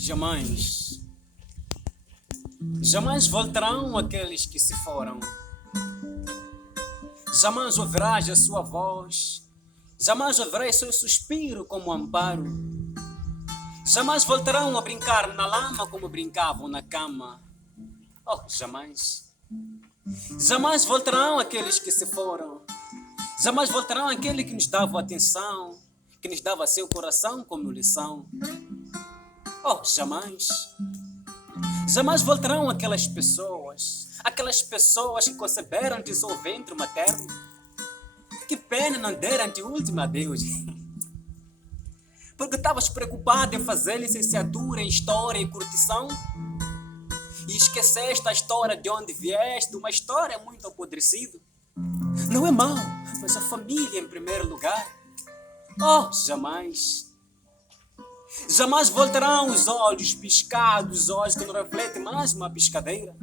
Jamais, jamais voltarão aqueles que se foram. Jamais ouvirás a sua voz. Jamais ouvirás seu suspiro como amparo. Jamais voltarão a brincar na lama como brincavam na cama. Oh, jamais. Jamais voltarão aqueles que se foram. Jamais voltarão aquele que nos dava atenção, que nos dava seu coração como lição. Oh, jamais. Jamais voltarão aquelas pessoas que conceberam de seu ventre materno. Que pena não deram-te o último adeus. Porque estavas preocupado em fazer licenciatura em História e Curtição e esqueceste a história de onde vieste, uma história muito apodrecida. Não é mal, mas a família em primeiro lugar. Oh, jamais. Jamais voltarão os olhos piscados, os olhos que não refletem mais uma piscadeira.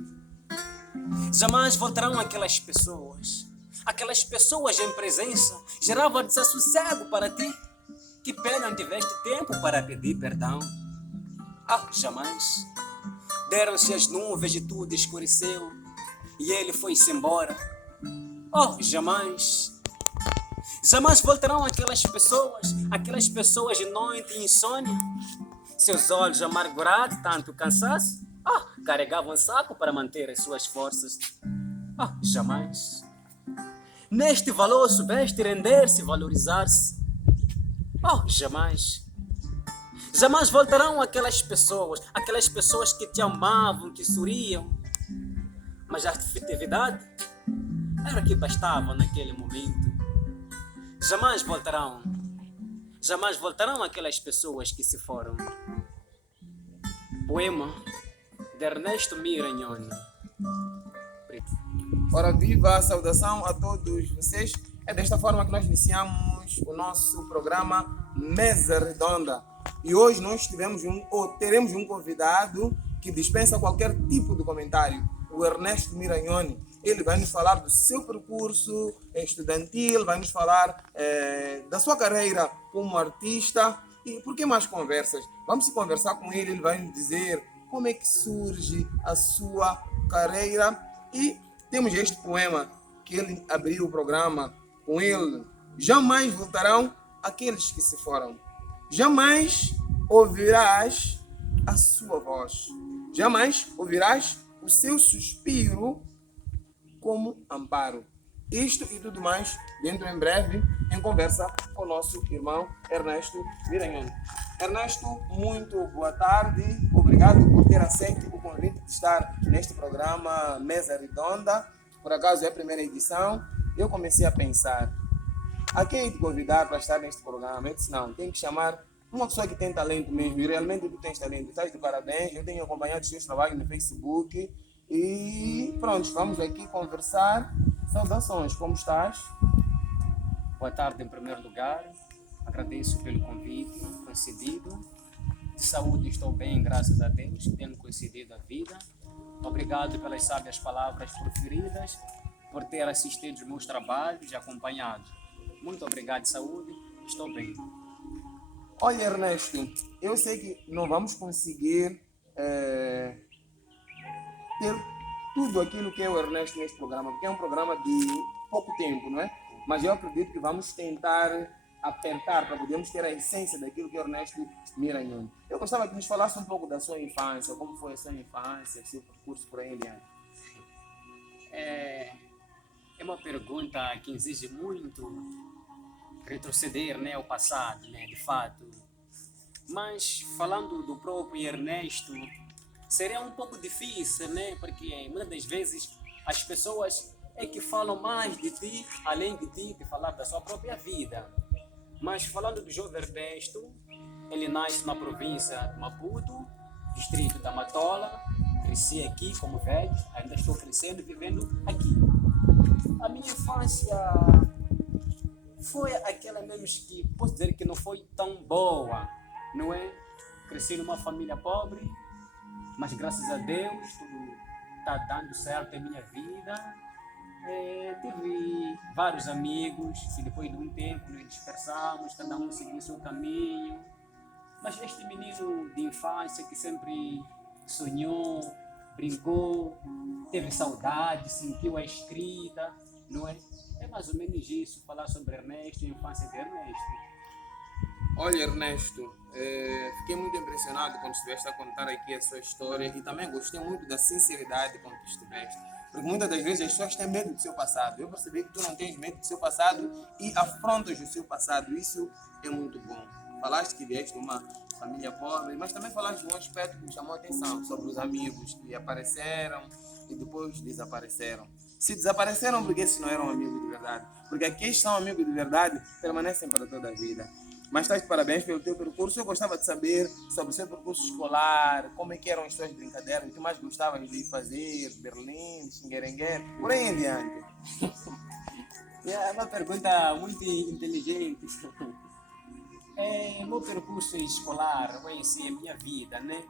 Jamais voltarão aquelas pessoas em presença, geravam desassossego para ti. Que pena não tiveste tempo para pedir perdão. Ah, jamais. Deram-se as nuvens e tudo escureceu, e ele foi-se embora. Oh, jamais. Jamais voltarão aquelas pessoas de noite e insônia. Seus olhos amargurados, tanto cansaço, carregavam um saco para manter as suas forças. Jamais. Neste valor soubeste render-se e valorizar-se. Jamais. Jamais voltarão aquelas pessoas que te amavam, que sorriam. Mas a afetividade era o que bastava naquele momento. Jamais voltarão aquelas pessoas que se foram. Poema de Ernesto Miragnoni. Ora, viva a saudação a todos vocês. É desta forma que nós iniciamos o nosso programa Mesa Redonda. E hoje nós teremos um convidado que dispensa qualquer tipo de comentário, o Ernesto Miragnoni. Ele vai nos falar do seu percurso estudantil, vai nos falar da sua carreira como artista. E por que mais conversas? Vamos conversar com ele, ele vai nos dizer como é que surge a sua carreira. E temos este poema que ele abriu o programa com ele. Jamais voltarão aqueles que se foram. Jamais ouvirás a sua voz. Jamais ouvirás o seu suspiro como amparo. Isto e tudo mais dentro em breve em conversa com o nosso irmão Ernesto Miragnoni. Ernesto, muito boa tarde. Obrigado por ter aceito o convite de estar neste programa Mesa Redonda. Por acaso é a primeira edição. Eu comecei a pensar, a quem te convidar para estar neste programa? Eu disse, não, tem que chamar uma pessoa que tem talento mesmo. E realmente tu tens talento. Estás de parabéns. Eu tenho acompanhado os teus trabalhos no Facebook. E pronto, vamos aqui conversar. Saudações, como estás? Boa tarde em primeiro lugar. Agradeço pelo convite concedido. De saúde estou bem, graças a Deus, tendo concedido a vida. Obrigado pelas sábias palavras proferidas, por ter assistido os meus trabalhos e acompanhado. Muito obrigado de saúde, estou bem. Olha, Ernesto, eu sei que não vamos conseguir ter tudo aquilo que é o Ernesto neste programa, porque é um programa de pouco tempo, não é? Mas eu acredito que vamos tentar apertar para podermos ter a essência daquilo que é o Ernesto Miragnoni. Eu gostava que nos falasse um pouco da sua infância, como foi a sua infância, seu percurso por aí em diante. É uma pergunta que exige muito retroceder, né, ao passado, né, de fato. Mas falando do próprio Ernesto, seria um pouco difícil, né, porque muitas das vezes as pessoas é que falam mais de ti, além de ti, de falar da sua própria vida. Mas falando do jovem Ernesto, ele nasce na província de Maputo, distrito da Matola. Cresci aqui como velho, ainda estou crescendo e vivendo aqui. A minha infância foi aquela menos que, posso dizer que não foi tão boa, não é? Cresci numa família pobre, mas graças a Deus tudo está dando certo em minha vida. Tive vários amigos e depois de um tempo nos dispersamos, cada um seguiu seu caminho. Mas este menino de infância que sempre sonhou, brincou, teve saudade, sentiu a escrita, não é? É mais ou menos isso, falar sobre Ernesto e a infância de Ernesto. Olha, Ernesto, fiquei muito impressionado quando estiveste a contar aqui a sua história e também gostei muito da sinceridade com que estiveste. Porque muitas das vezes as pessoas têm medo do seu passado. Eu percebi que tu não tens medo do seu passado e afrontas o seu passado. Isso é muito bom. Falaste que vieste de uma família pobre, mas também falaste de um aspecto que me chamou a atenção, sobre os amigos que apareceram e depois desapareceram. Se desapareceram, porque esses não eram amigos de verdade. Porque aqueles que são amigos de verdade permanecem para toda a vida. Mas estás de parabéns pelo teu percurso. Eu gostava de saber sobre o seu percurso escolar, como é que eram as suas brincadeiras, o que mais gostavas de fazer, Berlim, Xinguerengue, por aí em diante. É uma pergunta muito inteligente. Meu percurso escolar, conheci a minha vida, né?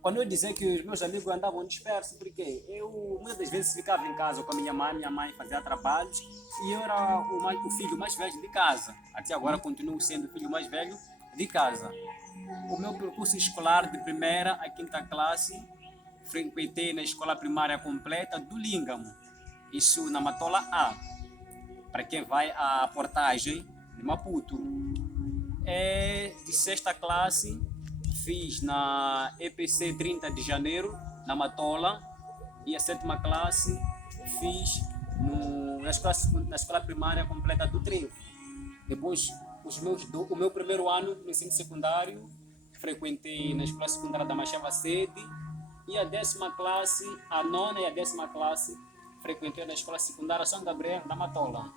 Quando eu dizer que os meus amigos andavam dispersos, porque eu muitas vezes ficava em casa com a minha mãe fazia trabalhos e eu era o filho mais velho de casa. Até agora continuo sendo o filho mais velho de casa. O meu percurso escolar de primeira a quinta classe frequentei na escola primária completa do Língamo, isso na Matola A, para quem vai à portagem de Maputo. De sexta classe fiz na EPC 30 de janeiro, na Matola, e a sétima classe fiz na escola primária completa do Trevo. Depois, o meu primeiro ano no ensino secundário, frequentei na escola secundária da Machava Sede, e a décima classe, a nona e a décima classe, frequentei na escola secundária São Gabriel, da Matola.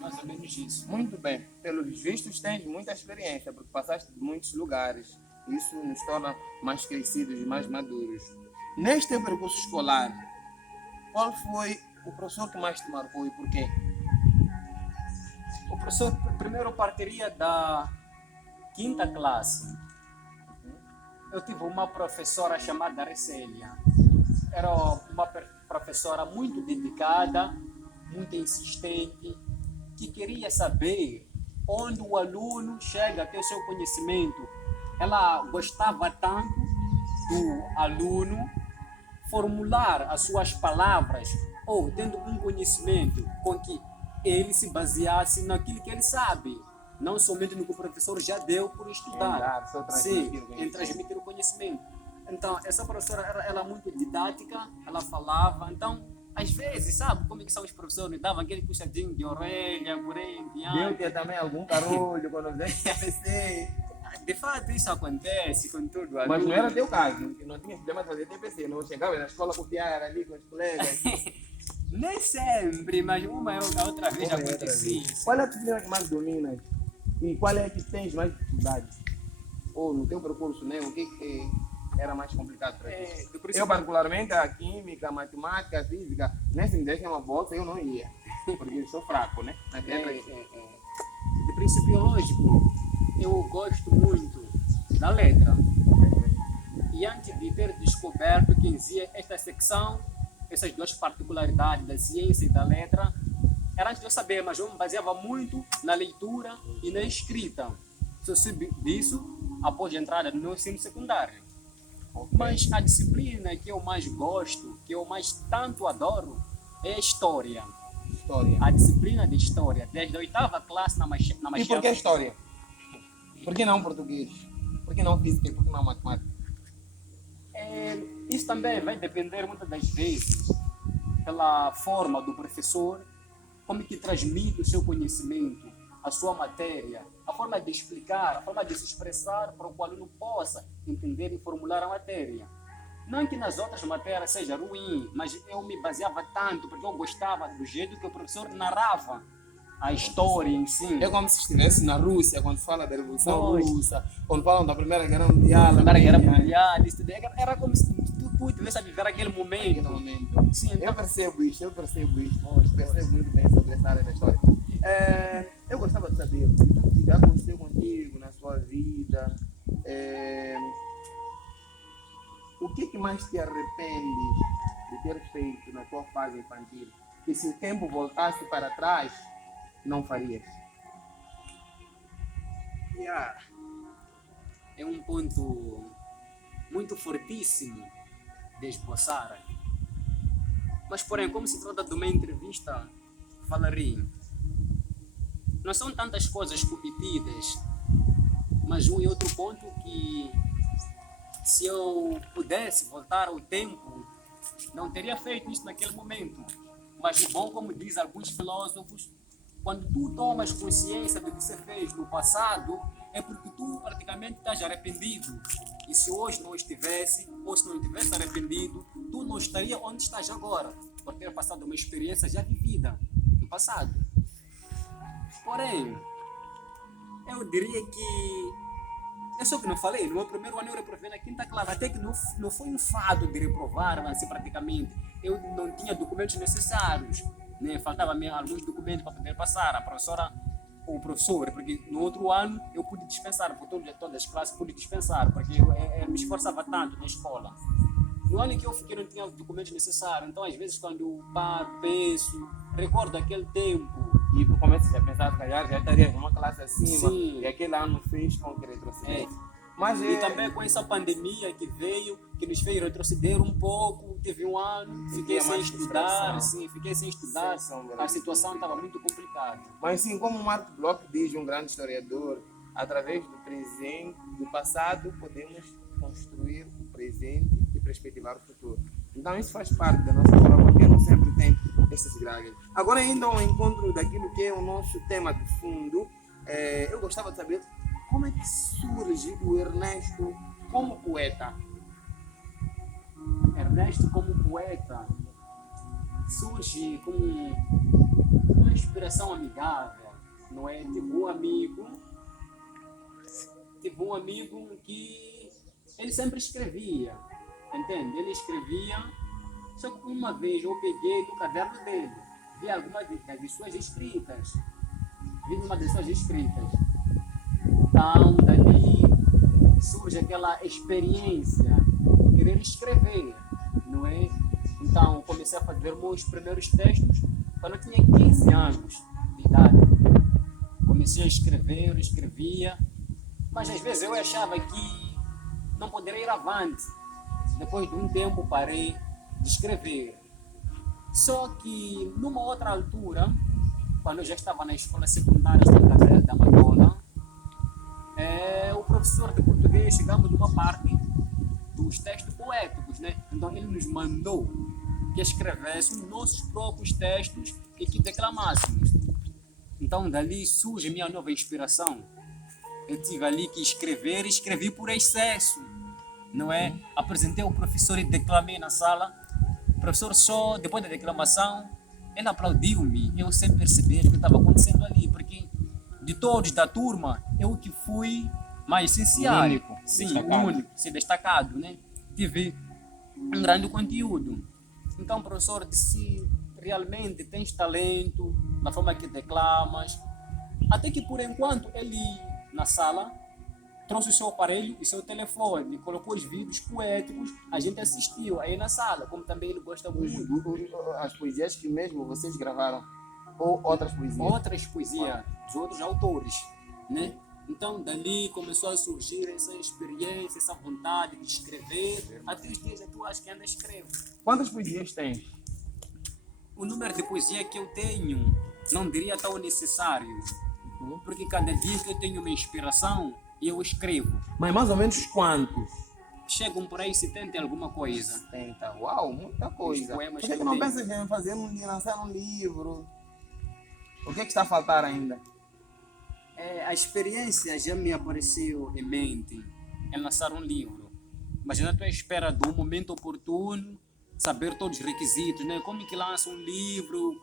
Mais ou menos isso. Muito bem. Pelos vistos, tens muita experiência, porque passaste de muitos lugares. Isso nos torna mais crescidos e mais maduros. Neste teu percurso escolar, qual foi o professor que mais te marcou e por quê? O professor primeiro partiria da quinta classe. Eu tive uma professora chamada Recélia. Era uma professora muito dedicada, muito insistente, que queria saber onde o aluno chega a ter o seu conhecimento. Ela gostava tanto do aluno formular as suas palavras ou tendo um conhecimento com que ele se baseasse naquilo que ele sabe, não somente no que o professor já deu por estudar, em transmitir o conhecimento. Então, essa professora ela muito didática, ela falava, então, às vezes, sabe como é que são os professores, davam aquele puxadinho de orelha, por aí em diante. Deu também algum barulho quando fizeste TPC. De fato, isso acontece com todo aluno. Mas não era teu caso, não tinha problema de fazer TPC, não chegava na escola copiar ali com os colegas. Nem sempre, mas uma ou outra vez acontecia. Qual é a disciplina que mais dominas? E qual é a que tens mais dificuldade? Ou no teu percurso, né? O que era mais complicado para ti? Eu, particularmente, a química, a matemática, a física, né? Se me dessem uma bolsa, eu não ia. Porque eu sou fraco, né? De princípio lógico, eu gosto muito da letra. E antes de ter descoberto que existia esta secção, essas duas particularidades da ciência e da letra, era antes de eu saber, mas eu me baseava muito na leitura e na escrita. Só soube disso após a entrada no meu ensino secundário. Okay. Mas a disciplina que eu mais gosto, que eu mais tanto adoro, é a história. A disciplina de história, desde a oitava classe na Machava. E por que história? Por que não português? Por que não física? Por que não matemática? Isso também vai depender muitas das vezes pela forma do professor, como que transmite o seu conhecimento, a sua matéria, a forma de explicar, a forma de se expressar para que o aluno possa entender e formular a matéria. Não que nas outras matérias seja ruim, mas eu me baseava tanto porque eu gostava do jeito que o professor narrava a história em si. É como se estivesse na Rússia, quando fala da Revolução Russa, quando falam da Primeira Guerra Mundial. Era como se tu tivesse a viver aquele momento. Sim, então... Eu percebo isso. Percebo muito bem sobre essa área da história. Eu gostava de saber o que já aconteceu contigo na sua vida. O que mais te arrependes de ter feito na tua fase infantil? Que se o tempo voltasse para trás, não farias? é um ponto muito fortíssimo de esboçar. Mas, porém, como se trata de uma entrevista, falarei. Não são tantas coisas repetidas, mas um e outro ponto que, se eu pudesse voltar ao tempo, não teria feito isso naquele momento. Mas o bom, como diz alguns filósofos, quando tu tomas consciência do que você fez no passado, é porque tu praticamente estás arrependido. E se hoje não estivesse, ou se não tivesse arrependido, tu não estaria onde estás agora, por ter passado uma experiência já vivida no passado. Porém, eu diria que é só que não falei, no meu primeiro ano eu reprovei na quinta classe, até que não foi um fato de reprovar, mas assim, praticamente eu não tinha documentos necessários, né? Faltavam alguns documentos para poder passar, a professora ou o professor, porque no outro ano eu pude dispensar, por todas as classes pude dispensar, porque eu me esforçava tanto na escola. No ano em que eu fiquei não tinha os documentos necessários, então às vezes quando eu paro, penso, recordo aquele tempo. E tu começas a pensar, se calhar já estarias numa classe acima, Sim. e aquele ano fez com que retrocedesse. Mas e também com essa pandemia que veio, que nos fez retroceder um pouco, teve um ano, fiquei sem estudar, a situação estava muito complicada. Mas sim, como o Marco Bloch diz, um grande historiador, através do presente, do passado, podemos construir o presente e perspectivar o futuro. Então isso faz parte da nossa forma, porque não sempre tem esses gargalos. Agora, ainda ao encontro daquilo que é o nosso tema de fundo, eu gostava de saber como é que surge o Ernesto como poeta. Ernesto como poeta surge com uma inspiração amigável, não é? Tive um amigo que ele sempre escrevia, entende? Ele escrevia, só que uma vez eu peguei do caderno dele, vi algumas das suas escritas, Então, dali surge aquela experiência de querer escrever, não é? Então, comecei a fazer meus primeiros textos quando eu tinha 15 anos de idade. Comecei a escrever, escrevia, mas às vezes eu achava que não poderia ir avante. Depois de um tempo parei de escrever. Só que numa outra altura, quando eu já estava na escola secundária Santa Gabriel da Madonna, o professor de português, chegamos numa parte dos textos poéticos, né? Então ele nos mandou que escrevêssemos nossos próprios textos e que declamássemos. Então dali surge minha nova inspiração. Eu tive ali que escrever e escrevi por excesso, não é? Apresentei ao professor e declamei na sala. O professor só, depois da declamação, ele aplaudiu-me, eu sem perceber o que estava acontecendo ali, porque de todos da turma, eu que fui mais essencial. Único, sim, destacado. único, sim, destacado, né? Tive um grande conteúdo. Então o professor disse, realmente tens talento na forma que declamas. Até que por enquanto ele, na sala, trouxe o seu aparelho e seu telefone, colocou os vídeos poéticos, a gente assistiu aí na sala, como também ele gosta muito. As poesias que mesmo vocês gravaram, ou outras poesias? Outras poesias dos outros autores, né? Então, dali começou a surgir essa experiência, essa vontade de escrever. Até os dias atuais que ainda escrevo. Quantas poesias tens? O número de poesia que eu tenho não diria tão necessário, porque cada dia que eu tenho uma inspiração, eu escrevo. Mas mais ou menos quantos? Chegam por aí 70 e alguma coisa. 70. Uau, muita coisa. Os poemas Por que que tu eu não tenho. pensas em fazer lançar um livro? O que é que está a faltar ainda? A experiência já me apareceu em mente em lançar um livro, mas ainda estou à espera de um momento oportuno, saber todos os requisitos, né? Como é que lança um livro,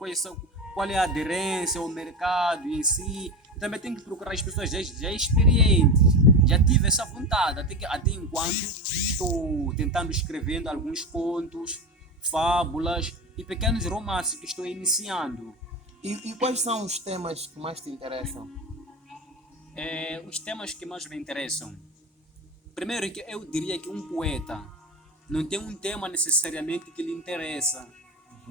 qual é a aderência ao mercado em si. Também tenho que procurar as pessoas já experientes, já tive essa vontade, até enquanto estou tentando escrevendo alguns contos, fábulas e pequenos romances que estou iniciando. E quais são os temas que mais te interessam? Os temas que mais me interessam. Primeiro, que eu diria que um poeta não tem um tema necessariamente que lhe interessa.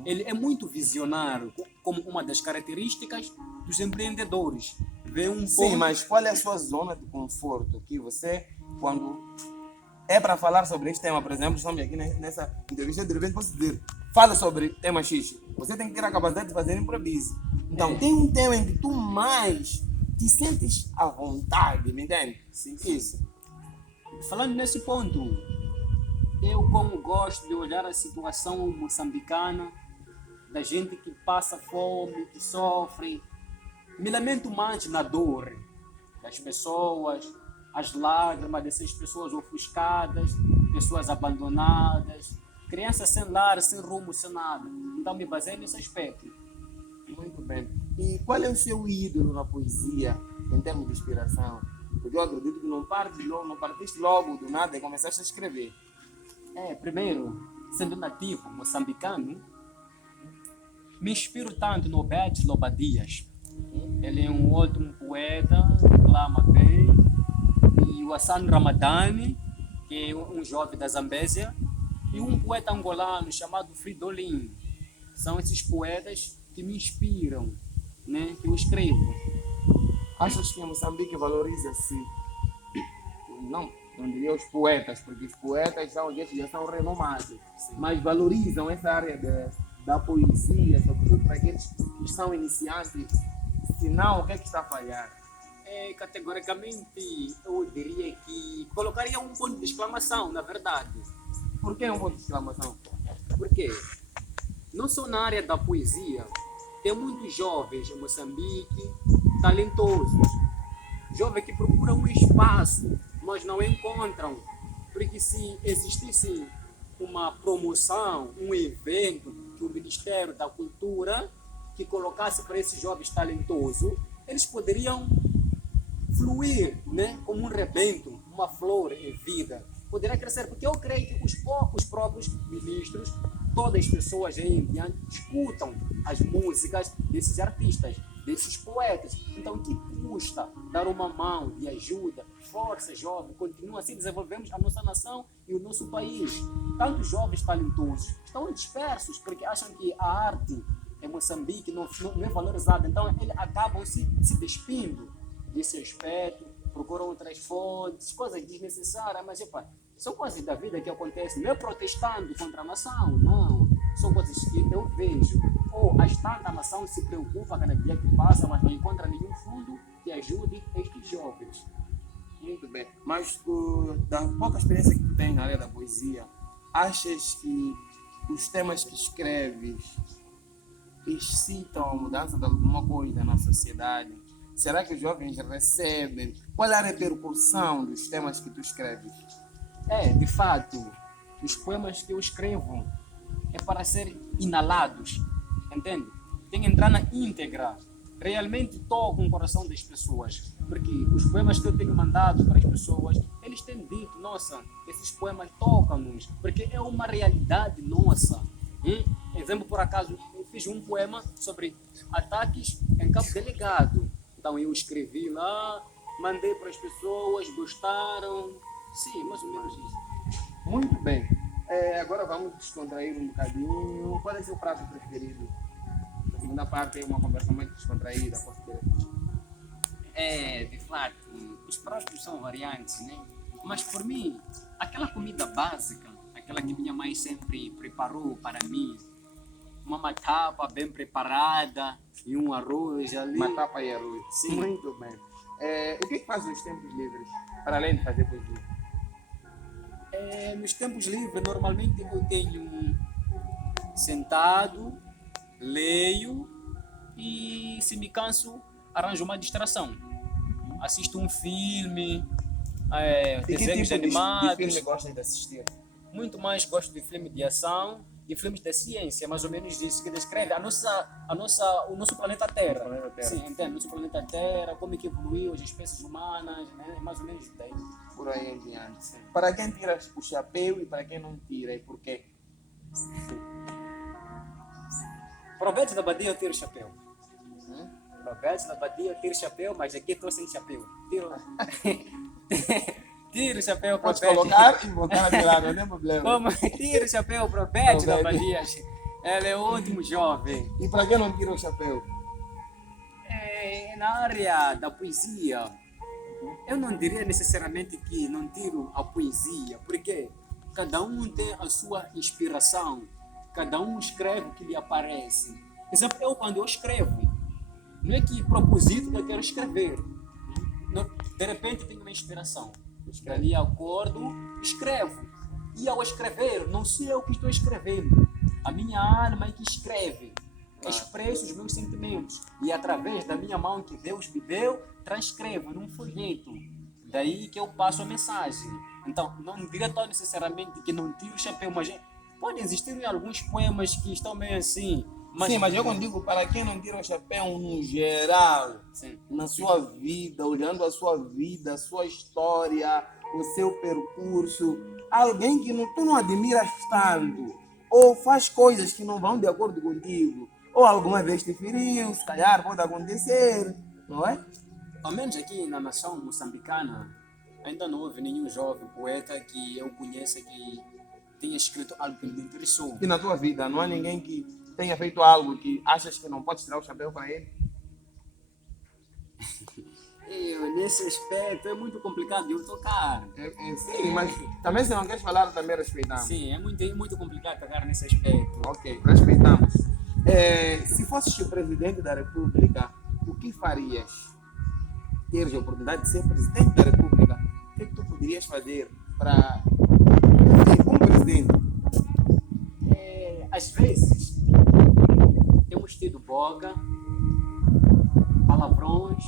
Ele é muito visionário, como uma das características dos empreendedores. Vê um Sim, ponto. mas qual é a sua zona de conforto? Que você quando é para falar sobre este tema, por exemplo, estamos aqui nessa entrevista, de repente posso dizer, fala sobre tema X. Você tem que ter a capacidade de fazer improviso. Então, tem um tema em que tu mais te sentes à vontade, me entende? Sim. Isso. Falando nesse ponto, eu como gosto de olhar a situação moçambicana, da gente que passa fome, que sofre, me lamento mais na dor das pessoas, as lágrimas dessas pessoas ofuscadas, pessoas abandonadas, crianças sem lar, sem rumo, sem nada. Então me baseio nesse aspecto. Muito bem. E qual é o seu ídolo na poesia, em termos de inspiração? Porque eu acredito que não partiste logo do nada e começaste a escrever. Primeiro, sendo nativo moçambicano, me inspiro tanto no Betis Lobadias. Ele é um ótimo poeta, declama bem. E o Hassan Ramadani, que é um jovem da Zambésia, e um poeta angolano chamado Fridolin. São esses poetas que me inspiram, né? Que eu escrevo. Achas que em Moçambique valoriza-se, não diria os poetas, porque os poetas são aqueles que já são renomados, mas valorizam essa área da poesia, sobretudo para aqueles que são iniciantes? Se não, o que é que está a falhar? Categoricamente, eu diria que colocaria um ponto de exclamação, na verdade. Por que um ponto de exclamação? Porque não só na área da poesia, tem muitos jovens em Moçambique talentosos, jovens que procuram um espaço, mas não encontram, porque se existisse uma promoção, um evento que o Ministério da Cultura que colocasse para esses jovens talentosos, eles poderiam fluir, né, como um rebento, uma flor em vida, poderá crescer, porque eu creio que os próprios ministros, todas as pessoas aí em diante, escutam as músicas desses artistas, desses poetas. Então, o que custa dar uma mão de ajuda, força, jovem, continua assim, desenvolvemos a nossa nação e o nosso país. Tantos jovens talentosos estão dispersos porque acham que a arte em Moçambique não é valorizada, então eles acabam se despindo desse aspecto, procuram outras fontes, coisas desnecessárias, mas são coisas da vida que acontecem, não é protestando contra a nação, não, são coisas que eu vejo, ou a nação se preocupa cada dia que passa, mas não encontra nenhum fundo que ajude estes jovens. Muito bem, mas da pouca experiência que tu tens na área da poesia, achas que os temas que escreves excitam a mudança de alguma coisa na sociedade? Será que os jovens recebem? Qual é a repercussão dos temas que tu escreves? De fato, os poemas que eu escrevo é para serem inalados, entende? Tem que entrar na íntegra, realmente tocam o coração das pessoas, porque os poemas que eu tenho mandado para as pessoas, eles têm dito, nossa, esses poemas tocam-nos, porque é uma realidade nossa. Exemplo, por acaso, eu fiz um poema sobre ataques em Cabo Delegado. Então eu escrevi lá, mandei para as pessoas, gostaram. Sim, mais ou menos isso. Muito bem. Agora vamos descontrair um bocadinho. Qual é o seu prato preferido? A segunda parte é uma conversa mais descontraída. De fato, os pratos são variantes, né? Mas por mim, aquela comida básica, aquela que minha mãe sempre preparou para mim, uma matapa bem preparada e um arroz ali. Matapa e arroz. Sim. Muito bem. O que faz nos tempos livres, para além de fazer poesia? Nos tempos livres, normalmente eu tenho sentado, leio e, se me canso, arranjo uma distração. Assisto um filme, desenhos tipo animados. de filme gostas de assistir? Muito mais gosto de filme de ação e filmes de ciência, mais ou menos isso, que descreve o nosso planeta Terra. Sim, entende? Nosso planeta Terra, como é que evoluiu as espécies humanas, né? Mais ou menos daí. Por aí em diante. Sim. Para quem tira o chapéu e para quem não tira, e por quê? Provérbio da Badia eu tiro o chapéu. Provérbio da Badia eu tiro o chapéu, mas aqui estou sem chapéu. Tira o chapéu, pode Provérbio. colocar e voltar a tirar, não tem problema. Tira o chapéu, Provérbio da Badia. Ela é ótimo jovem. E para quem não tira o chapéu? Na área da poesia, Eu não diria necessariamente que não tiro a poesia, porque cada um tem a sua inspiração, cada um escreve o que lhe aparece. Por exemplo, eu quando eu escrevo, não é que proposito que eu quero escrever. De repente tenho uma inspiração. Ali acordo, escrevo. E ao escrever, não sou eu que estou escrevendo. A minha alma é que escreve. Expresso os meus sentimentos. E através da minha mão que Deus me deu, transcrevo num folheto. Daí que eu passo a mensagem. Então, não diria tão necessariamente que não tiro o chapéu, mas podem existir alguns poemas que estão meio assim. Sim, mas eu quando digo para quem não tira o chapéu no geral, Sim. na sua vida, olhando a sua vida, a sua história, o seu percurso, alguém que tu não admiras tanto, ou faz coisas que não vão de acordo contigo, ou alguma vez te feriu, se calhar pode acontecer, não é? Ao menos aqui na nação moçambicana, ainda não houve nenhum jovem poeta que eu conheça que tenha escrito algo que me interessou. E na tua vida, não há ninguém que tenha feito algo que achas que não podes tirar o chapéu para ele? Nesse aspecto é muito complicado de eu tocar. Sim, mas também se não queres falar, também respeitamos. Sim, é muito complicado tocar nesse aspecto. Ok, respeitamos. Se fosses o presidente da República, o que farias? Teres a oportunidade de ser presidente da República, o que tu poderias fazer para ser como presidente? Às vezes, temos tido boga, palavrões,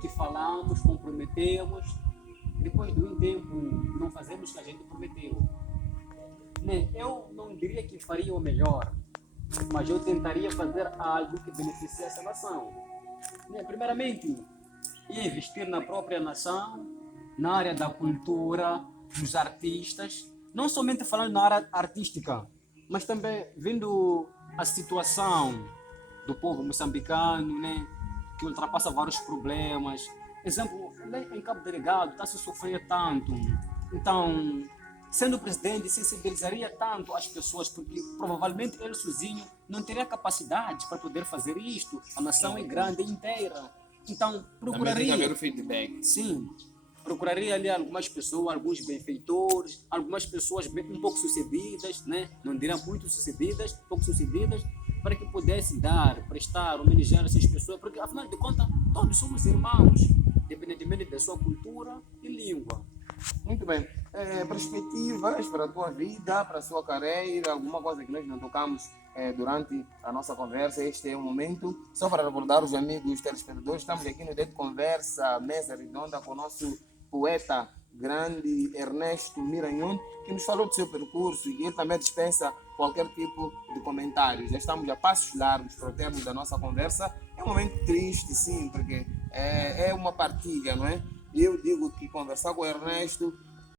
que falamos, comprometemos, depois de um tempo não fazemos o que a gente prometeu. Né? Eu não diria que faria o melhor, mas eu tentaria fazer algo que beneficiasse a nação. Né? Primeiramente, investir na própria nação, na área da cultura, dos artistas, não somente falando na área artística, mas também vendo a situação do povo moçambicano, né, que ultrapassa vários problemas. Exemplo, em Cabo Delgado está se sofrer tanto. Então, sendo presidente, sensibilizaria tanto as pessoas, porque provavelmente ele sozinho não teria capacidade para poder fazer isto. A nação é grande inteira. Então, procuraria... Também tem que haver o feedback. Sim. Procuraria ali algumas pessoas, alguns benfeitores, algumas pessoas um pouco sucedidas, né? Não dirão muito sucedidas, pouco sucedidas, para que pudesse dar, prestar, homenagear essas pessoas, porque afinal de contas todos somos irmãos, independentemente da sua cultura e língua. Muito bem. Perspectivas para a tua vida, para a sua carreira, alguma coisa que nós não tocamos durante a nossa conversa. Este é o momento. Só para recordar os amigos telespectadores, estamos aqui no Dedo Conversa, mesa redonda, com o nosso poeta grande Ernesto Miranhon, que nos falou do seu percurso e ele também dispensa qualquer tipo de comentários. Já estamos a passos largos para o termo da nossa conversa. É um momento triste, sim, porque é uma partilha, não é? E eu digo que conversar com o Ernesto